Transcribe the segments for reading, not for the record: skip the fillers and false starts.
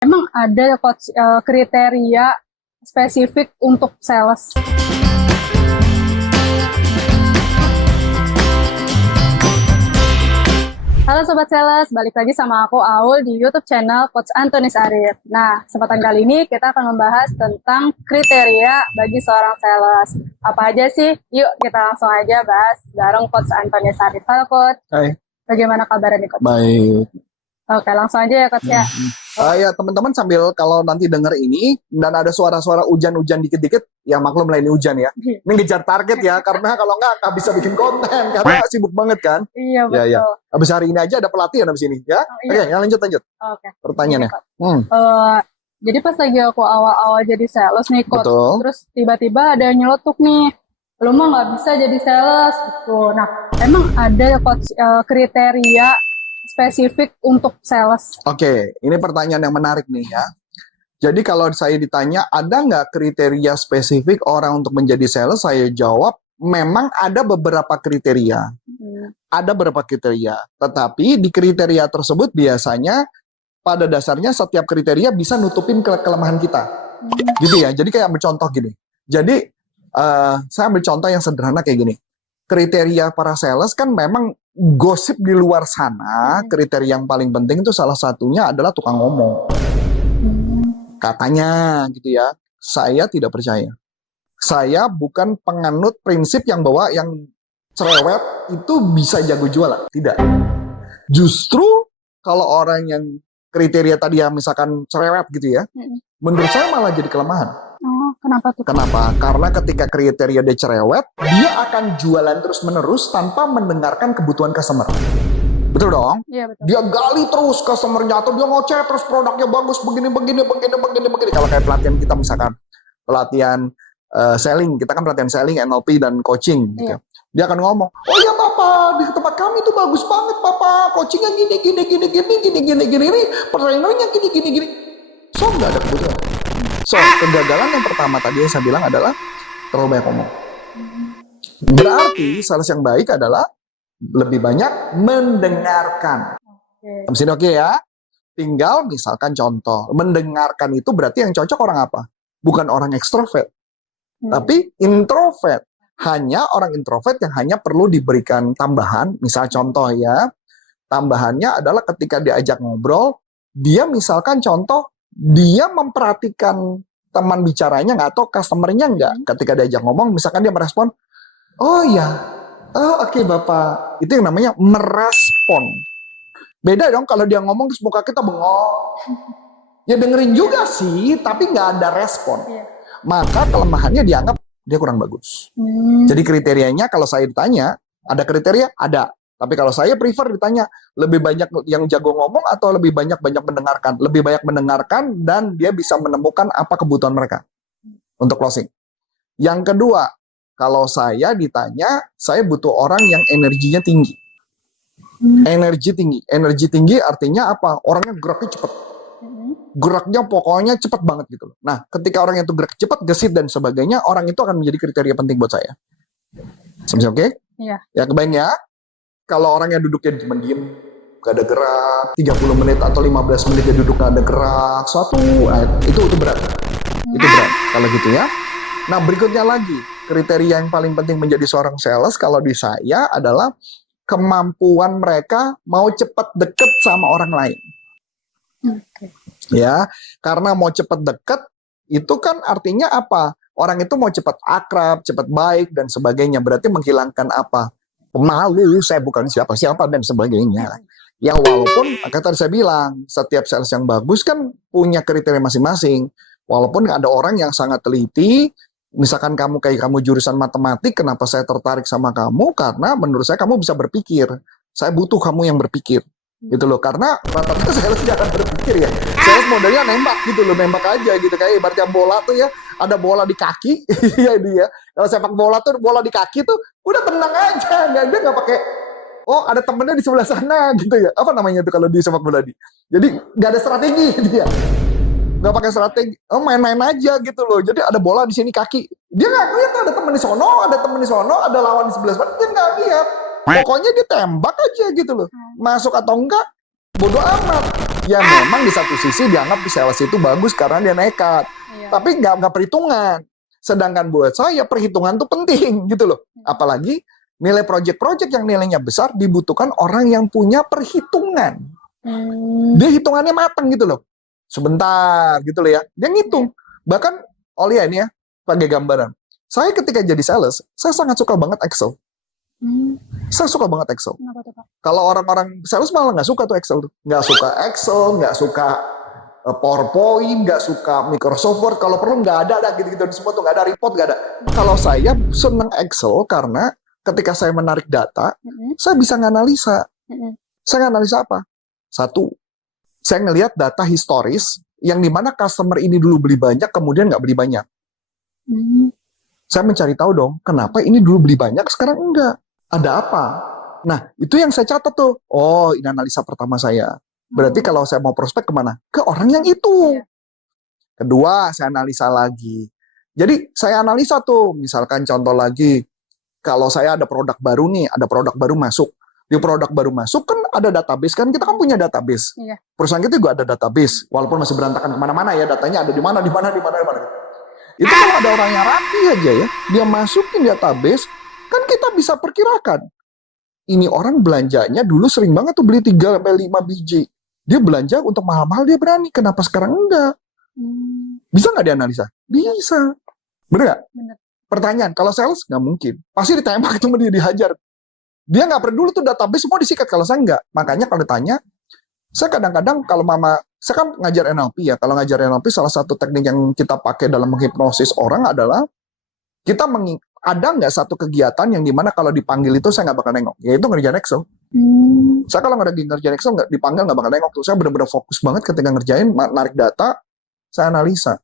Emang ada coach kriteria spesifik untuk sales? Halo Sobat Sales, balik lagi sama aku Aul di YouTube channel Coach Antonis Arif. Nah, kesempatan kali ini kita akan membahas tentang kriteria bagi seorang sales. Apa aja sih? Yuk kita langsung aja bahas bareng Coach Antonis Arif. Halo Coach, Hai, bagaimana kabarnya nih Coach? baik. Oke, langsung aja ya Coach ya. Ya teman-teman sambil kalau nanti denger ini dan ada suara-suara hujan-hujan dikit-dikit, ya maklum lah ini hujan ya. Ini ngejar target ya, karena kalau nggak bisa bikin konten karena sibuk banget kan. Iya betul. Ya. Habis hari ini aja ada pelatihan habis ini ya. Iya. Oke, yang lanjut. Oke. Pertanyaannya. Jadi pas lagi aku awal-awal jadi sales nih Coach, Betul. terus tiba-tiba ada yang nyeletuk nih, lu mah nggak bisa jadi sales gitu. Nah, emang ada Coach kriteria spesifik untuk sales? Oke, ini pertanyaan yang menarik nih ya. Jadi kalau saya ditanya ada nggak kriteria spesifik orang untuk menjadi sales, saya jawab memang ada beberapa kriteria. Ada beberapa kriteria, tetapi di kriteria tersebut biasanya pada dasarnya setiap kriteria bisa nutupin kelemahan kita. Gitu ya, jadi kayak ambil contoh gini. Jadi saya ambil contoh yang sederhana kayak gini. Kriteria para sales kan memang gosip di luar sana, kriteria yang paling penting itu salah satunya adalah tukang ngomong. Katanya gitu ya, saya tidak percaya. Saya bukan penganut prinsip yang bahwa yang cerewet itu bisa jago jualan. Tidak. Justru kalau orang yang kriteria tadi ya misalkan cerewet gitu ya, menurut saya malah jadi kelemahan. Oh, kenapa tuh? Kenapa? Karena ketika kriteria dia cerewet, dia akan jualan terus-menerus tanpa mendengarkan kebutuhan customer. Betul dong? Iya betul. Dia gali terus customernya atau dia ngoceh terus produknya bagus begini. Kalau kayak pelatihan kita misalkan pelatihan selling, kita kan pelatihan selling, NLP dan coaching gitu. Iya. Dia akan ngomong, "Oh iya Papa, di tempat kami itu bagus banget Papa, coachingnya gini, pertrainernya gini. So nggak ada kebutuhan. So, kegagalan yang pertama tadi yang saya bilang adalah terlalu banyak ngomong. Berarti sales yang baik adalah lebih banyak mendengarkan. Sampai sini oke ya? Tinggal misalkan contoh, mendengarkan itu berarti yang cocok orang apa? Bukan orang ekstrovert, tapi introvert. Hanya orang introvert yang hanya perlu diberikan tambahan, misal contoh ya, tambahannya adalah ketika diajak ngobrol, dia misalkan contoh, dia memperhatikan teman bicaranya nggak atau customernya nggak. Ketika diajak ngomong, misalkan dia merespon, oh ya, oh oke Bapak. Itu yang namanya merespon. Beda dong kalau dia ngomong terus muka kita bengong. Ya dengerin juga sih, tapi nggak ada respon. Maka kelemahannya dianggap dia kurang bagus. Jadi kriterianya kalau saya ditanya, ada kriteria? Ada. Tapi kalau saya prefer ditanya, lebih banyak yang jago ngomong atau lebih banyak mendengarkan? Lebih banyak mendengarkan dan dia bisa menemukan apa kebutuhan mereka untuk closing. Yang kedua, kalau saya ditanya, saya butuh orang yang energinya tinggi. Energi tinggi artinya apa? Orangnya geraknya cepat. Geraknya pokoknya cepat banget gitu. Nah, ketika orang itu gerak cepat, gesit dan sebagainya, orang itu akan menjadi kriteria penting buat saya. Sampai oke? Iya. Ya kebayang ya? Kalau orangnya duduknya cuma diem, gak ada gerak, 30 menit atau 15 menit dia duduk gak ada gerak, itu berat. Itu berat kalau gitu ya. Nah berikutnya lagi, kriteria yang paling penting menjadi seorang sales kalau di saya adalah kemampuan mereka mau cepat deket sama orang lain. Ya, karena mau cepat deket, itu kan artinya apa? Orang itu mau cepat akrab, cepat baik, dan sebagainya. Berarti menghilangkan apa? Pemalu, saya bukan siapa-siapa dan sebagainya. Ya walaupun kata saya bilang setiap sales yang bagus kan punya kriteria masing-masing. Walaupun ada orang yang sangat teliti, misalkan kamu jurusan matematik, kenapa saya tertarik sama kamu? Karena menurut saya kamu bisa berpikir. Saya butuh kamu yang berpikir. Gitu loh, karena rata-rata sales jangan berpikir ya. Sales modelnya nembak gitu loh, nembak aja gitu kayak ibaratnya bola tuh ya, ada bola di kaki, ya dia. Kalau sepak bola tuh bola di kaki tuh udah tenang aja, dia nggak pakai. Oh ada temennya di sebelah sana gitu ya. Apa namanya tuh kalau di sepak bola di? Jadi nggak ada strategi dia, nggak pakai strategi. Oh main-main aja gitu loh. Jadi ada bola di sini kaki, dia nggak lihat ada temen di sono, ada lawan di sebelah sana, dia nggak lihat. Pokoknya dia tembak aja gitu loh. Masuk atau enggak, bodo amat. Ya memang di satu sisi dianggap sales itu bagus karena dia nekat. Iya. Tapi nggak perhitungan. Sedangkan buat saya perhitungan tuh penting gitu loh. Apalagi nilai project-project yang nilainya besar dibutuhkan orang yang punya perhitungan. Dia hitungannya matang gitu loh. Sebentar gitu loh ya. Dia ngitung. Bahkan Olia ini ya, sebagai gambaran. Saya ketika jadi sales, saya sangat suka banget Excel. Saya suka banget Excel. Kenapa tuh, Pak? Kalau orang-orang sales malah nggak suka tuh Excel tuh. Nggak suka Excel, nggak suka PowerPoint, nggak suka Microsoft Word. Kalau perlu nggak ada gitu-gitu semua tuh, nggak ada report, nggak ada. Kalau saya seneng Excel karena ketika saya menarik data, saya bisa nganalisa. Saya nganalisa apa? Satu, saya ngelihat data historis yang dimana customer ini dulu beli banyak, kemudian nggak beli banyak. Saya mencari tahu dong, kenapa ini dulu beli banyak, sekarang enggak. Ada apa? Nah, itu yang saya catat tuh. Oh, ini analisa pertama saya. Berarti kalau saya mau prospek kemana? Ke orang yang itu. Iya. Kedua, saya analisa lagi. Jadi, saya analisa tuh. Misalkan contoh lagi, kalau saya ada produk baru nih, ada produk baru masuk. Di produk baru masuk kan ada database kan, kita kan punya database. Iya. Perusahaan kita juga ada database, walaupun masih berantakan kemana-mana ya, datanya ada di mana. Itu kalau ada orang yang rapi aja ya, dia masukin database, kan kita bisa perkirakan. Ini orang belanjanya dulu sering banget tuh beli 3-5 biji. Dia belanja untuk mahal-mahal, dia berani. Kenapa sekarang enggak? Bisa nggak dianalisa? Bisa. Bener nggak? Bener. Pertanyaan, kalau sales nggak mungkin. Pasti ditembak itu dia dihajar. Dia nggak peduli tuh database semua disikat, kalau saya nggak. Makanya kalau ditanya, saya kadang-kadang kalau saya kan ngajar NLP ya. Kalau ngajar NLP, salah satu teknik yang kita pakai dalam menghipnosis orang adalah kita ada nggak satu kegiatan yang dimana kalau dipanggil itu saya nggak bakal nengok, yaitu ngerjain Excel. Saya kalau ngerjain Excel nggak dipanggil nggak bakal nengok tuh. Saya benar-benar fokus banget ketika ngerjain, narik data, saya analisa.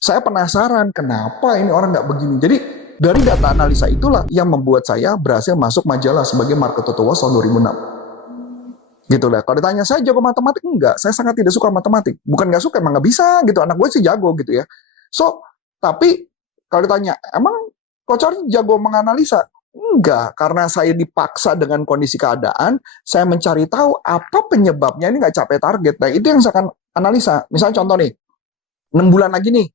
Saya penasaran kenapa ini orang nggak begini. Jadi dari data analisa itulah yang membuat saya berhasil masuk majalah sebagai marketer tua tahun 2006. Gitu lah. Kalau ditanya saya jago matematik, enggak. Saya sangat tidak suka matematik. Bukan nggak suka, emang nggak bisa gitu. Anak gue sih jago gitu ya. So, tapi kalau ditanya, emang Coach Arif jago menganalisa? Enggak, karena saya dipaksa dengan kondisi keadaan, saya mencari tahu apa penyebabnya ini nggak capai target. Nah, itu yang saya akan analisa. Misalnya contoh nih, 6 bulan lagi nih,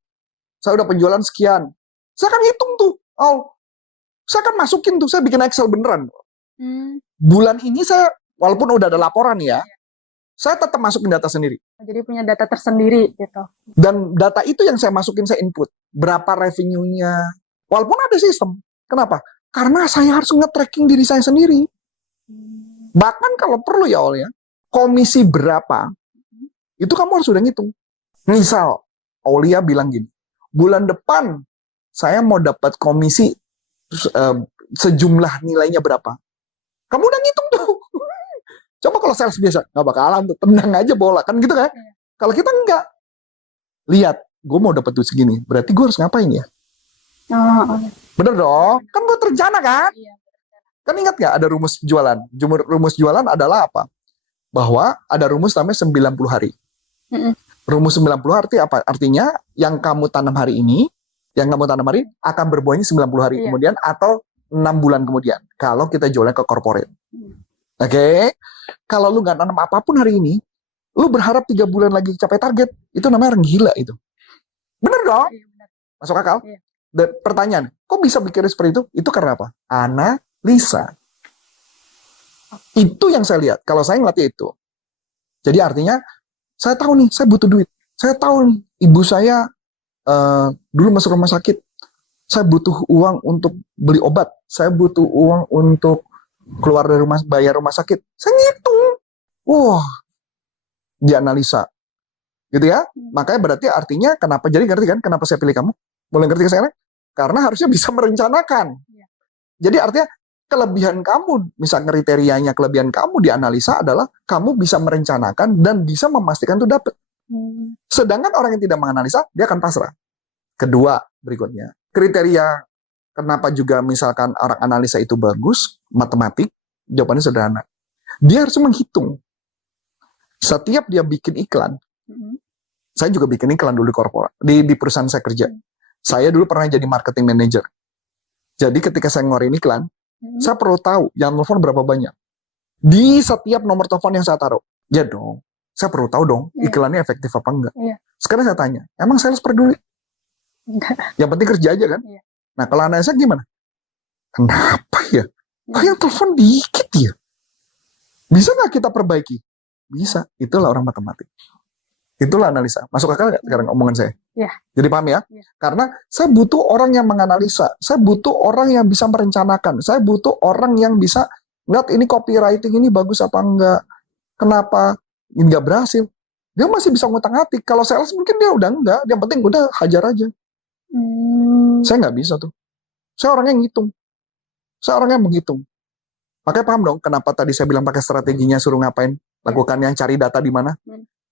saya udah penjualan sekian. Saya akan hitung tuh. Saya akan masukin tuh, saya bikin Excel beneran. Bulan ini saya, walaupun udah ada laporan ya, saya tetap masukin data sendiri. Jadi punya data tersendiri gitu. Dan data itu yang saya masukin, saya input. Berapa revenue-nya. Walaupun ada sistem. Kenapa? Karena saya harus nge-tracking diri saya sendiri. Bahkan kalau perlu ya Ol ya, komisi berapa, itu kamu harus udah ngitung. Misal, Aulia bilang gini, bulan depan saya mau dapat komisi sejumlah nilainya berapa. Kamu udah ngitung tuh. Coba kalau sales biasa, nggak bakalan tuh, tenang aja bola, kan gitu kan. Kalau kita enggak, lihat, gue mau dapat duit segini, berarti gue harus ngapain ya? Bener dong, kan gue terencana kan? Kan ingat nggak ada rumus jualan? Rumus jualan adalah apa? Bahwa ada rumus namanya 90 hari. Rumus 90 arti apa? Artinya yang kamu tanam hari ini, akan berbuahnya 90 hari kemudian atau 6 bulan kemudian. Kalau kita jualnya ke corporate. Oke? Kalau lu nggak tanam apapun hari ini, lu berharap 3 bulan lagi capai target, itu namanya orang gila itu. Bener dong? Masuk akal? Dan pertanyaan, kok bisa pikir seperti itu? Itu karena apa? Analisa. Itu yang saya lihat. Kalau saya ngelatih itu. Jadi artinya, saya tahu nih, saya butuh duit. Saya tahu nih, ibu saya dulu masuk rumah sakit. Saya butuh uang untuk beli obat. Saya butuh uang untuk keluar dari bayar rumah sakit. Saya ngitung. Wah, dianalisa. Gitu ya. Makanya berarti artinya, jadi ngerti kan kenapa saya pilih kamu? Boleh ngerti ke saya? Karena harusnya bisa merencanakan. Jadi artinya kelebihan kamu, misal kriterianya kelebihan kamu dianalisa adalah kamu bisa merencanakan dan bisa memastikan itu dapat. Sedangkan orang yang tidak menganalisa, dia akan pasrah. Kedua, berikutnya. Kriteria kenapa juga misalkan orang analisa itu bagus, matematik, jawabannya sederhana. Dia harus menghitung. Setiap dia bikin iklan, saya juga bikin iklan dulu di korporat, di perusahaan saya kerja. Saya dulu pernah jadi marketing manager. Jadi ketika saya ngeluarin iklan, saya perlu tahu yang telepon berapa banyak. Di setiap nomor telepon yang saya taruh. Ya dong. Saya perlu tahu dong Iya. iklannya efektif apa enggak. Iya. Sekarang saya tanya, emang sales peduli? Enggak. Yang penting kerja aja kan? Iya. Nah kalau analisa gimana? Kenapa ya? Kok Iya. yang telepon dikit ya? Bisa nggak kita perbaiki? Bisa. Itulah orang matematik. Itulah analisa. Masuk akal nggak sekarang omongan saya? Iya. Jadi paham ya? Iya. Karena saya butuh orang yang menganalisa. Saya butuh orang yang bisa merencanakan. Saya butuh orang yang bisa ngeliat ini copywriting ini bagus apa enggak. Kenapa ini nggak berhasil? Dia masih bisa ngutang-atik. Kalau sales mungkin dia udah enggak. Yang penting udah hajar aja. Saya nggak bisa tuh. Saya orang yang ngitung. Saya orang yang menghitung. Makanya paham dong kenapa tadi saya bilang pakai strateginya suruh ngapain? Lakukan yang cari data di mana?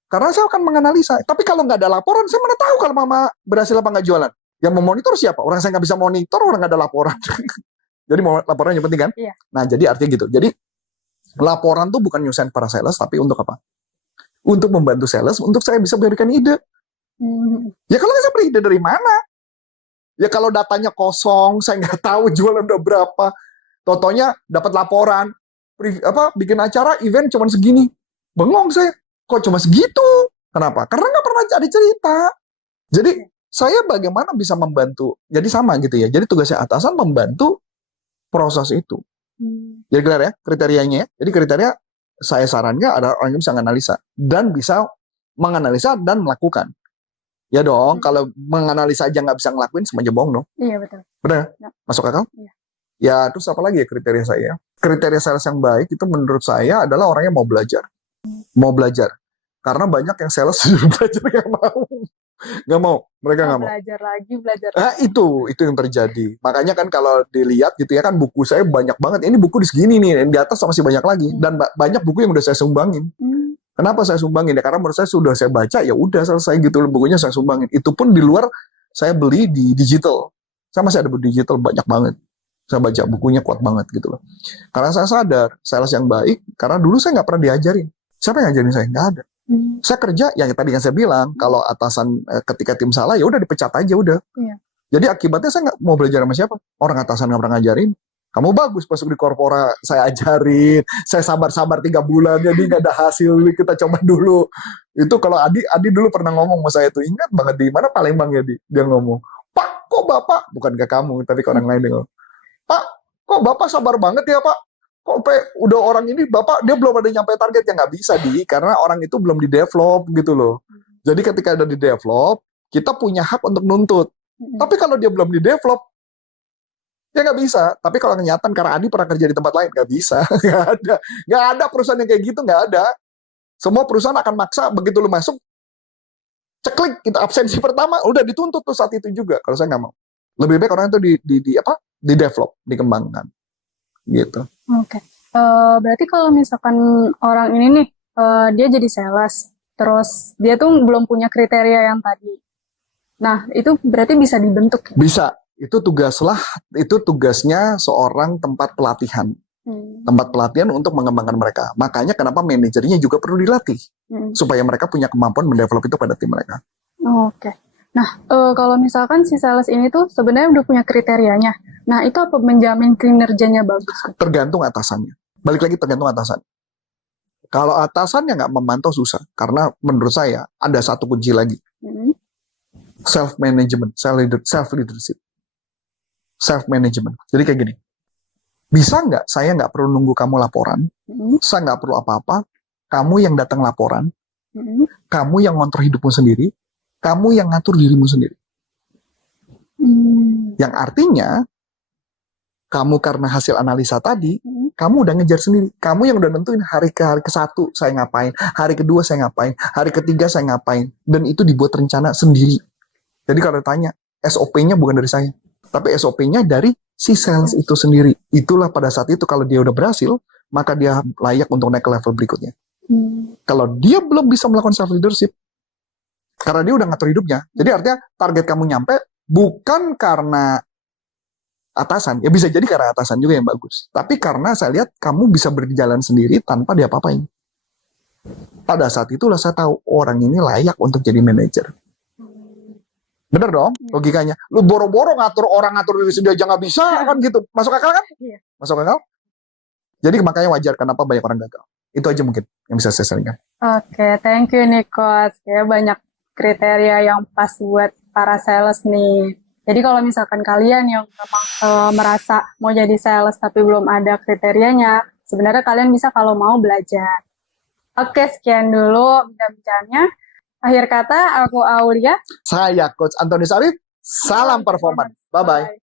Karena saya akan menganalisa. Tapi kalau nggak ada laporan, saya mana tahu kalau mama berhasil apa nggak jualan. Yang memonitor siapa? Orang saya nggak bisa monitor, orang nggak ada laporan. Jadi laporan yang penting kan? Iya. Nah, jadi artinya gitu. Jadi laporan tuh bukan nyusahin para sales, tapi untuk apa? Untuk membantu sales, untuk saya bisa berikan ide. Ya kalau nggak saya beri ide dari mana? Ya kalau datanya kosong, saya nggak tahu jualan udah berapa. Totonya dapat laporan, bikin acara event cuma segini. Bengong saya, kok cuma segitu? Kenapa? Karena nggak pernah ada cerita. Jadi saya bagaimana bisa membantu? Jadi sama gitu ya. Jadi tugasnya atasan membantu proses itu. Jadi clear ya kriterianya ya. Jadi kriteria saya sarankan ada orang yang bisa menganalisa dan bisa menganalisa dan melakukan. Ya dong, kalau menganalisa aja nggak bisa ngelakuin, sama aja bohong dong. Iya, betul. Benar? Ya. Masuk akal? Iya. Ya, terus apa lagi ya kriteria saya? Kriteria sales yang baik itu menurut saya adalah orang yang mau belajar. Mau belajar. Karena banyak yang sales sudah belajar nggak mau. Nggak mau. Mereka nggak mau. Belajar lagi. Nah, itu yang terjadi. Makanya kan kalau dilihat gitu ya kan buku saya banyak banget. Ini buku di segini nih, di atas masih banyak lagi. Dan banyak buku yang udah saya sumbangin. Kenapa saya sumbangin? Ya karena menurut saya sudah saya baca, ya udah selesai gitu bukunya saya sumbangin. Itu pun di luar saya beli di digital. Saya masih ada buku digital banyak banget. Saya baca bukunya kuat banget gitu loh. Karena saya sadar sales yang baik, karena dulu saya nggak pernah diajarin. Siapa yang ngajarin saya? Nggak ada. Saya kerja, yang tadi kan saya bilang, kalau atasan ketika tim salah, ya udah dipecat aja udah. Iya. Jadi akibatnya saya nggak mau belajar sama siapa. Orang atasan nggak pernah ngajarin. Kamu bagus masuk di korpora, saya ajarin. Saya sabar-sabar 3 bulan, jadi nggak ada hasil, kita coba dulu. Itu kalau Adi dulu pernah ngomong sama saya tuh, ingat banget di mana Palembang ya dia ngomong, Pak, kok Bapak, bukan ke kamu, tapi ke orang lain dia ngomong, Pak, kok Bapak sabar banget ya Pak? Kok udah orang ini Bapak, dia belum ada nyampe target, ya nggak bisa karena orang itu belum di-develop gitu loh. Jadi ketika ada di-develop, kita punya hak untuk nuntut. Tapi kalau dia belum di-develop, ya nggak bisa. Tapi kalau kenyataan karena Adi pernah kerja di tempat lain, nggak bisa. Nggak ada perusahaan yang kayak gitu, nggak ada. Semua perusahaan akan maksa begitu lu masuk, ceklik kita absensi pertama, udah dituntut tuh saat itu juga. Kalau saya nggak mau. Lebih baik orang itu di develop, dikembangkan, gitu. Oke. Berarti kalau misalkan orang ini nih, dia jadi sales, terus dia tuh belum punya kriteria yang tadi. Nah, itu berarti bisa dibentuk. Bisa. Itu tugasnya seorang tempat pelatihan. Tempat pelatihan untuk mengembangkan mereka. Makanya kenapa manajernya juga perlu dilatih. Supaya mereka punya kemampuan mendevelop itu pada tim mereka. Oke. Nah, kalau misalkan si sales ini tuh sebenarnya udah punya kriterianya. Nah, itu apa menjamin kinerjanya bagus? Tergantung atasannya. Balik lagi tergantung atasan. Kalau atasannya nggak memantau susah. Karena menurut saya ada satu kunci lagi. Self-management, self-leadership. Self-management. Jadi kayak gini. Bisa nggak saya nggak perlu nunggu kamu laporan? Saya nggak perlu apa-apa. Kamu yang datang laporan. Kamu yang ngontrol hidupmu sendiri. Kamu yang ngatur dirimu sendiri. Yang artinya, kamu karena hasil analisa tadi, kamu udah ngejar sendiri. Kamu yang udah nentuin hari ke-1 saya ngapain, hari kedua saya ngapain, hari ketiga saya ngapain. Dan itu dibuat rencana sendiri. Jadi kalau ditanya, SOP-nya bukan dari saya. Tapi SOP-nya dari si sales itu sendiri. Itulah pada saat itu kalau dia udah berhasil, maka dia layak untuk naik ke level berikutnya. Kalau dia belum bisa melakukan self-leadership, karena dia udah ngatur hidupnya. Jadi artinya target kamu nyampe bukan karena atasan. Ya bisa jadi karena atasan juga yang bagus. Tapi karena saya lihat kamu bisa berjalan sendiri tanpa diapa-apain. Pada saat itulah saya tahu orang ini layak untuk jadi manajer. Bener dong logikanya. Lu boro-boro ngatur diri sendiri aja nggak bisa kan gitu. Masuk akal kan? Iya. Masuk akal? Jadi makanya wajar kenapa banyak orang gagal. Itu aja mungkin yang bisa saya sarankan. Oke, thank you nih Coach. Kayak banyak kriteria yang pas buat para sales nih. Jadi kalau misalkan kalian yang memang merasa mau jadi sales tapi belum ada kriterianya, sebenarnya kalian bisa kalau mau belajar. Oke, sekian dulu bincang-bincangnya. Akhir kata, aku Aulia. Saya Coach Antoni Arif. Salam performance. Bye-bye.